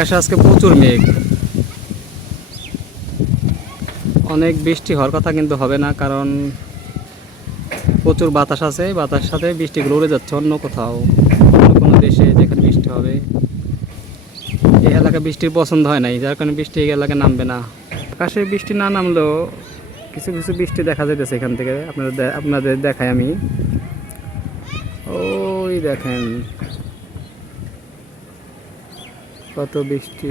আকাশে আজকে প্রচুর মেঘ, অনেক বৃষ্টি হওয়ার কথা কিন্তু হবে না, কারণ প্রচুর বাতাস আছে। বাতাসের সাথে বৃষ্টিগুলো উড়ে যাচ্ছে অন্য কোথাও, অন্য কোনো দেশে যেখানে বৃষ্টি হবে। এই এলাকায় বৃষ্টির পছন্দ হয় নাই, যার কারণে বৃষ্টি এই এলাকায় নামবে না। আকাশে বৃষ্টি না নামলেও কিছু কিছু বৃষ্টি দেখা যাইতেছে এখান থেকে। আপনাদের দেখাই আমি। ওই দেখেন কত বৃষ্টি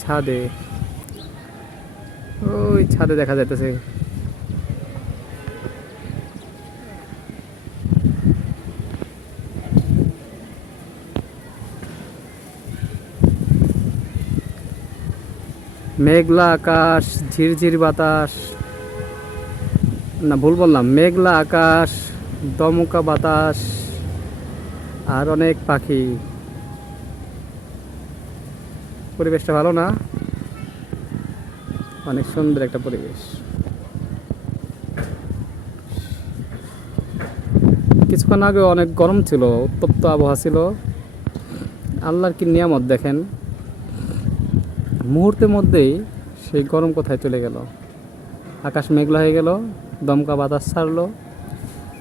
ছাদে, ওই ছাদে দেখা যাইতেছে। মেঘলা আকাশ, ঝিরঝির বাতাস, না ভুল বললাম, মেঘলা আকাশ, দমকা বাতাস আর অনেক পাখি। পরিবেশটা ভালো না? অনেক সুন্দর একটা পরিবেশ। কিছুক্ষণ আগে অনেক গরম ছিল, উত্তপ্ত আবহাওয়া ছিল। আল্লাহর কি নিয়ামত দেখেন, মুহূর্তের মধ্যেই সেই গরম কোথায় চলে গেল। আকাশ মেঘলা হয়ে গেল, দমকা বাতাস ছাড়লো,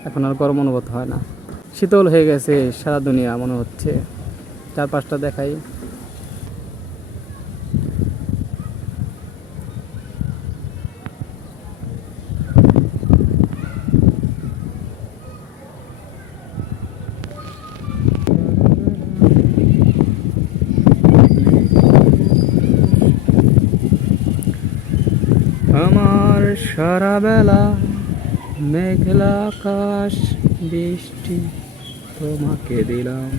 এখন আর গরম অনুভূত হয় না। শীতল হয়ে গেছে সারা দুনিয়া মনে হচ্ছে। চারপাশটা দেখাই। আমার সারা বেলা মেঘলা আকাশ, বৃষ্টি তোমাকে দিলাম।